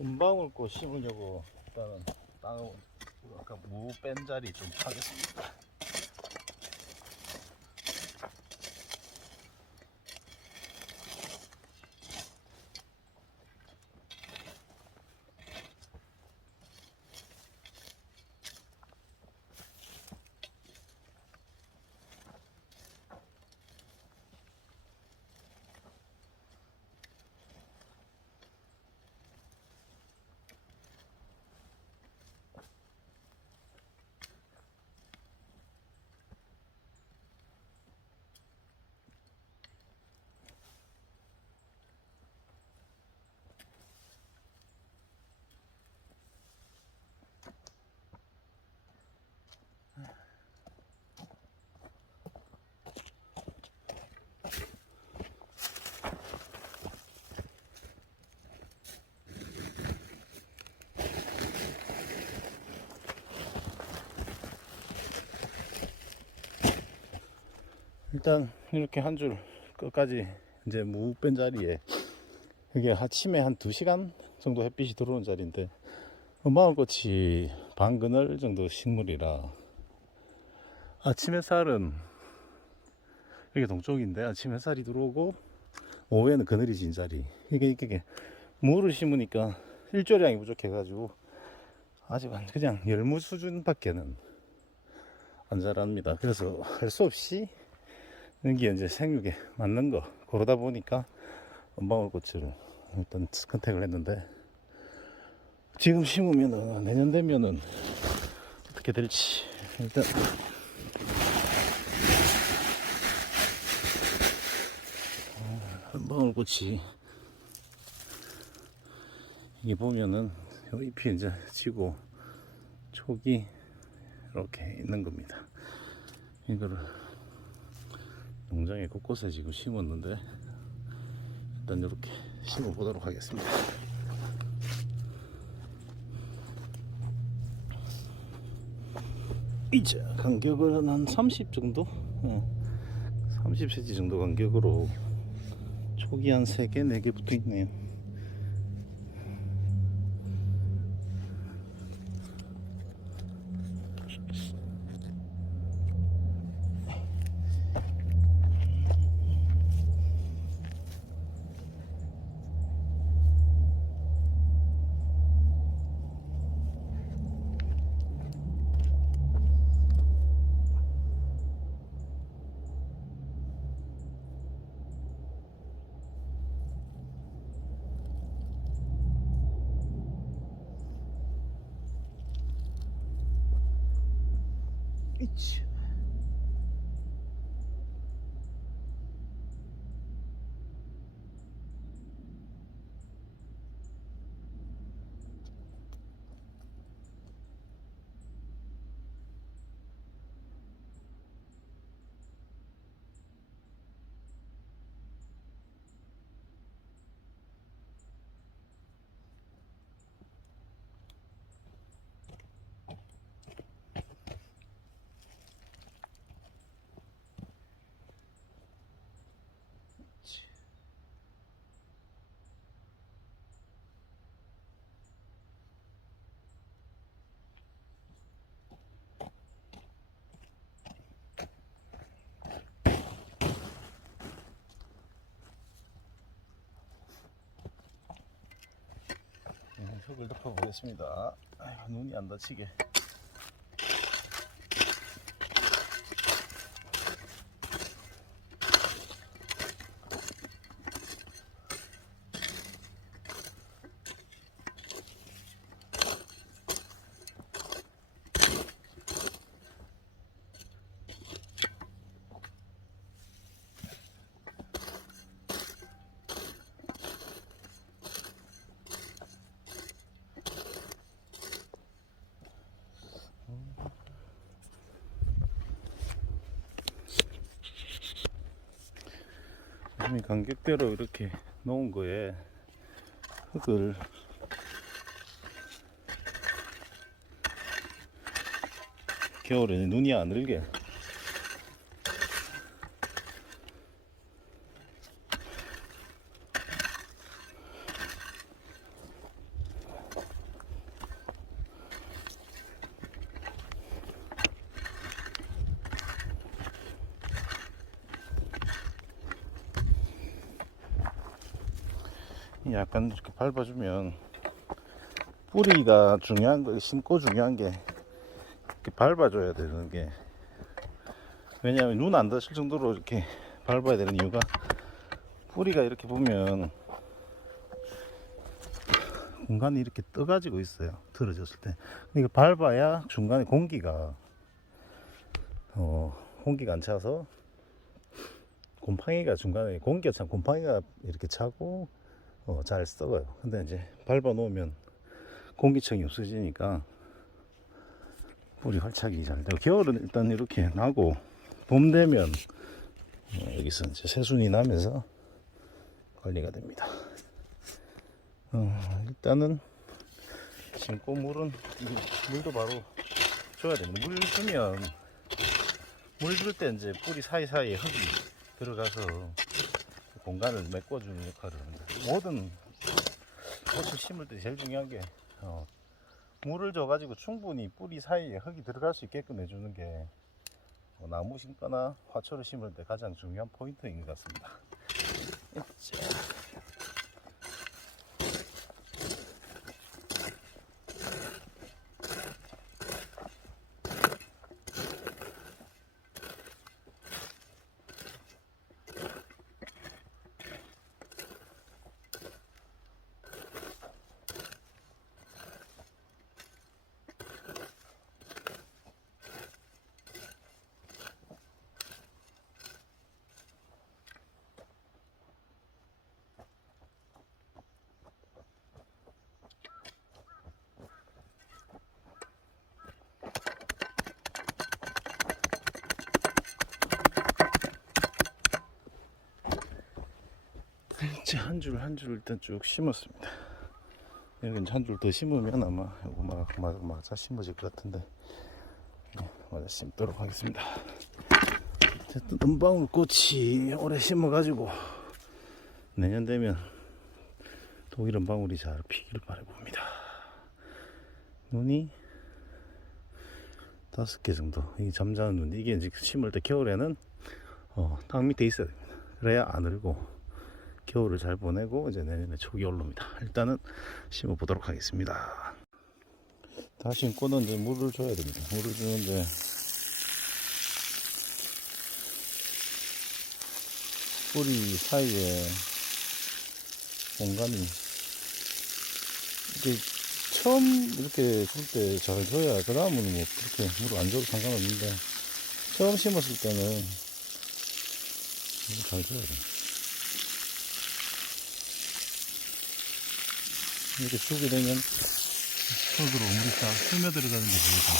은방울꽃 심으려고 일단은 땅을 아까 무 뺀 자리 좀 파겠습니다. 일단 이렇게 한 줄 끝까지 이제 무 뺀 자리에 이게 아침에 한 2시간 정도 햇빛이 들어오는 자리인데 은방울꽃이 반그늘 정도 식물이라 아침 햇살은 이게 동쪽인데 아침 햇살이 들어오고 오후에는 그늘이 진 자리 이게 무를 심으니까 일조량이 부족해가지고 아직 그냥 열무 수준밖에는 안 자랍니다. 그래서 할 수 없이 여기 이제 생육에 맞는 거 고르다 보니까 은방울꽃을 일단 선택을 했는데 지금 심으면은 내년 되면은 어떻게 될지 일단 은방울꽃이 이게 보면은 잎이 이제 지고 촉이 이렇게 있는 겁니다. 이거를 농장에 곳곳에 지금 심었는데 일단 이렇게 심어 보도록 하겠습니다. 이제 간격은 한 30 정도? 30cm 정도 간격으로 촉이 한 3개, 4개 붙어 있네요. 이치. 흙을 덮어 보겠습니다. 눈이 안 다치게. 간격대로 이렇게 놓은 거에 흙을 겨울에 눈이 안 들게 약간 이렇게 밟아주면, 뿌리가 중요한 거, 심고 중요한 게 이렇게 밟아줘야 되는 게, 왜냐하면 눈 안 닿을 정도로 이렇게 밟아야 되는 이유가, 뿌리가 이렇게 보면 공간이 이렇게 떠가지고 있어요. 틀어졌을 때. 그러니까 밟아야 중간에 공기가 안 차서, 곰팡이가 중간에 공기가 참 곰팡이가 이렇게 차고 잘 썩어요. 근데 이제 밟아 놓으면 공기층이 없어지니까 뿌리 활착이 잘 되고, 겨울은 일단 이렇게 나고, 봄 되면 여기서 이제 새순이 나면서 관리가 됩니다. 일단은 심고 물도 바로 줘야 됩니다. 물 줄 때 이제 뿌리 사이사이에 흙이 들어가서 공간을 메꿔주는 역할을 합니다. 모든 꽃을 심을 때 제일 중요한 게 물을 줘가지고 충분히 뿌리 사이에 흙이 들어갈 수 있게끔 해주는 게 나무 심거나 화초를 심을 때 가장 중요한 포인트인 것 같습니다. 이제 한 줄 한 줄 일단 쭉 심었습니다. 여기 한 줄 더 심으면 아마 이거 맞아 심어질 것 같은데, 맞아 심도록 하겠습니다. 은방울 꽃이 오래 심어가지고 내년 되면 독일 은방울이 잘 피기를 바라봅니다. 눈이 5개 정도, 이 잠자는 눈, 이게 이제 심을 때 겨울에는 땅 밑에 있어야 됩니다. 그래야 안 울고 겨울을 잘 보내고 이제 내년에 촉이 올라옵니다. 일단은 심어 보도록 하겠습니다. 다 심고는 이제 물을 줘야 됩니다. 물을 주는데, 뿌리 사이에 공간이 이게 처음 이렇게 줄 때 잘 줘야, 그 다음은 뭐 그렇게 물을 안 줘도 상관없는데, 처음 심었을 때는 물을 잘 줘야 됩니다. 이렇게 주게 되면 흙으로 물이 싹 스며들어가는 게 보이죠.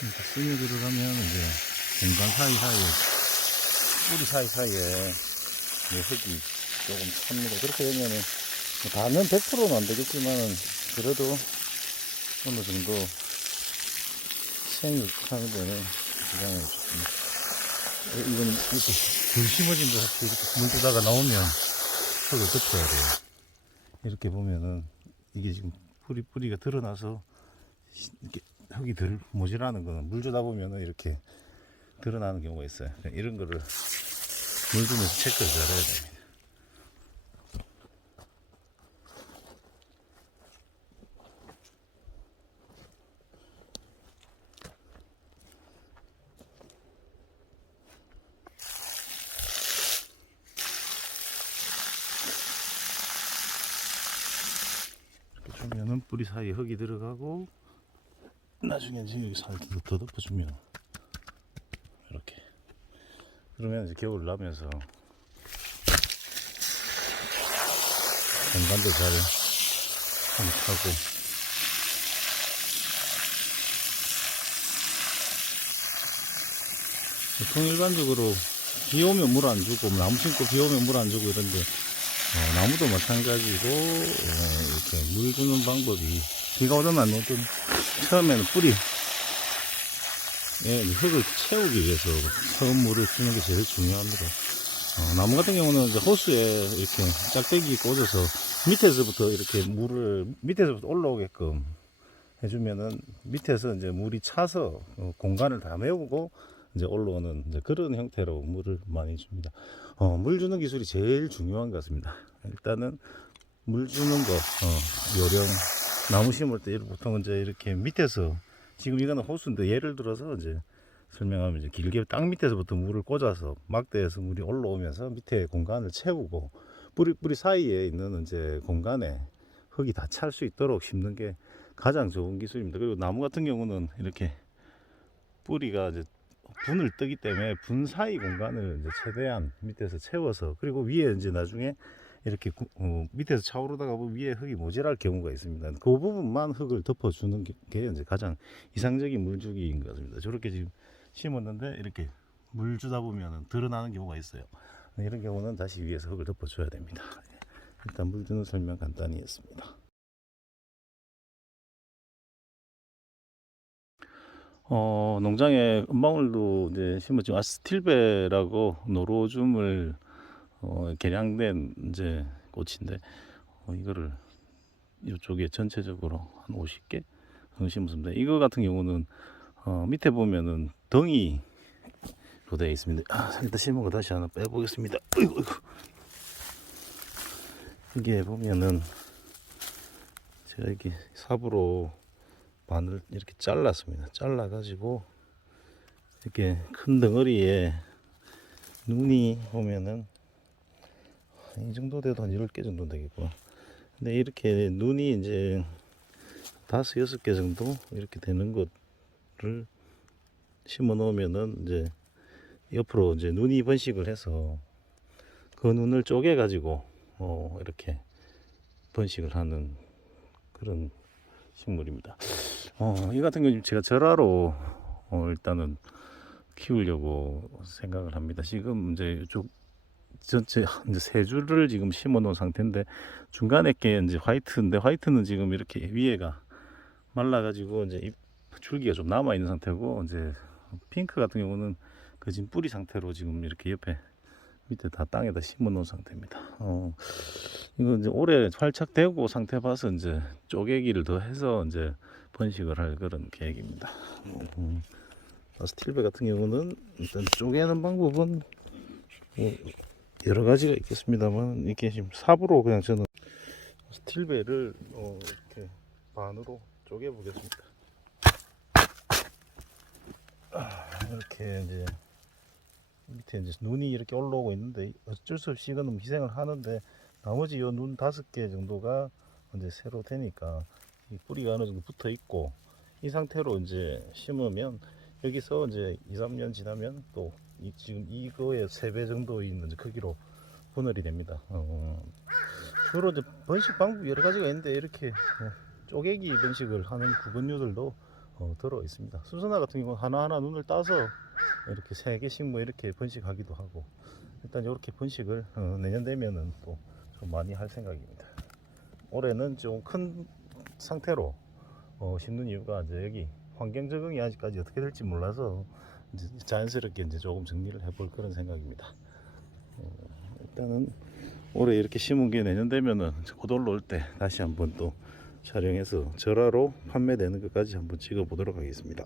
이렇게 스며들어가면 이제 공간 사이사이에, 뿌리 사이사이에 흙이 조금 찹니다. 그렇게 되면은 다는 100%는 안 되겠지만은 그래도 어느 정도 생육하는 데는 굉장히 좋습니다. 이거는 이렇게 덜 심어진 것 같이 이렇게 물 주다가 나오면 흙을 덮어야 돼요. 이렇게 보면은 이게 지금 뿌리가 드러나서 이렇게 흙이 덜 모자라는 거는, 물 주다 보면은 이렇게 드러나는 경우가 있어요. 이런 거를 물 주면서 체크를 잘 해야 됩니다. 주면은 뿌리 사이에 흙이 들어가고, 나중에 이제 여기 살짝 더 덮어주면 이렇게, 그러면 이제 겨울 나면서 공간도 잘 타고, 보통 일반적으로 비 오면 물 안 주고, 나무 심고 비 오면 물 안 주고 이런데, 나무도 마찬가지고, 이렇게 물 주는 방법이, 비가 오든 안 오든 처음에는 뿌리 흙을 채우기 위해서 처음 물을 주는 게 제일 중요합니다. 나무 같은 경우는 이제 호수에 이렇게 짝대기 꽂아서 밑에서부터 이렇게 물을 밑에서부터 올라오게끔 해주면은 밑에서 이제 물이 차서 공간을 다 메우고 이제 올라오는 이제 그런 형태로 물을 많이 줍니다. 물 주는 기술이 제일 중요한 것 같습니다. 일단은 물 주는 거, 요령, 나무 심을 때 보통 이제 이렇게 밑에서 지금 이거는 호수인데 예를 들어서 이제 설명하면 이제 길게 땅 밑에서부터 물을 꽂아서 막대에서 물이 올라오면서 밑에 공간을 채우고 뿌리 사이에 있는 이제 공간에 흙이 다 찰 수 있도록 심는 게 가장 좋은 기술입니다. 그리고 나무 같은 경우는 이렇게 뿌리가 이제 분을 뜨기 때문에 분 사이 공간을 이제 최대한 밑에서 채워서 그리고 위에 이제 나중에 이렇게 밑에서 차오르다가 위에 흙이 모자랄 경우가 있습니다. 그 부분만 흙을 덮어주는 게 이제 가장 이상적인 물주기인 것 같습니다. 저렇게 지금 심었는데 이렇게 물 주다 보면 드러나는 경우가 있어요. 이런 경우는 다시 위에서 흙을 덮어줘야 됩니다. 일단 물 주는 설명 간단히 했습니다. 농장에 은방울도 이제 심었지만 아스틸베라고 노로줌을 개량된 이제 꽃인데 이거를 이쪽에 전체적으로 한 50개 심었습니다. 이거 같은 경우는 밑에 보면은 덩이로 되어 있습니다. 일단 심은 거 다시 하나 빼보겠습니다. 어이구. 이게 보면은 제가 이렇게 삽으로 반을 이렇게 잘랐습니다. 잘라 가지고 이렇게 큰 덩어리에 눈이 보면은 이 정도 돼도 한 10개 정도 되겠구나. 근데 이렇게 눈이 이제 5, 6개 정도 이렇게 되는 것을 심어 놓으면은 이제 옆으로 이제 눈이 번식을 해서 그 눈을 쪼개 가지고 이렇게 번식을 하는 그런 식물입니다. 이 같은 경우는 제가 절화로 일단은 키우려고 생각을 합니다. 지금 이제 이쪽 전체 이제 세 줄을 지금 심어 놓은 상태인데 중간에 게 이제 화이트인데 화이트는 지금 이렇게 위에가 말라 가지고 이제 줄기가 좀 남아 있는 상태고 이제 핑크 같은 경우는 그 지금 뿌리 상태로 지금 이렇게 옆에 밑에 다 땅에다 심어 놓은 상태입니다. 이거 이제 올해 활착되고 상태 봐서 이제 쪼개기를 더 해서 이제 번식을 할 그런 계획입니다. 스틸베 같은 경우는 일단 쪼개는 방법은 뭐 여러 가지가 있겠습니다만 이렇게 지금 삽으로 그냥 저는 스틸베를 이렇게 반으로 쪼개 보겠습니다. 이렇게 이제 밑에 이제 눈이 이렇게 올라오고 있는데 어쩔 수 없이 이거는 희생을 하는데 나머지 이 눈 5개 정도가 이제 새로 되니까 이 뿌리가 어느 정도 붙어 있고 이 상태로 이제 심으면 여기서 이제 2, 3년 지나면 또 지금 이거의 3배 정도 있는 크기로 분할이 됩니다. 주로 이제 번식 방법이 여러 가지가 있는데 이렇게 쪼개기 번식을 하는 구근류들도 들어 있습니다. 수선화 같은 경우는 하나하나 눈을 따서 이렇게 3개씩 뭐 이렇게 번식하기도 하고 일단 이렇게 번식을 내년 되면은 또 좀 많이 할 생각입니다. 올해는 좀 큰 상태로 심는 이유가 이제 여기 환경 적응이 아직까지 어떻게 될지 몰라서 이제 자연스럽게 이제 조금 정리를 해볼 그런 생각입니다. 일단은 올해 이렇게 심은 게 내년 되면은 곧 올라올 때 다시 한번 또 촬영해서 절화로 판매되는 것까지 한번 찍어 보도록 하겠습니다.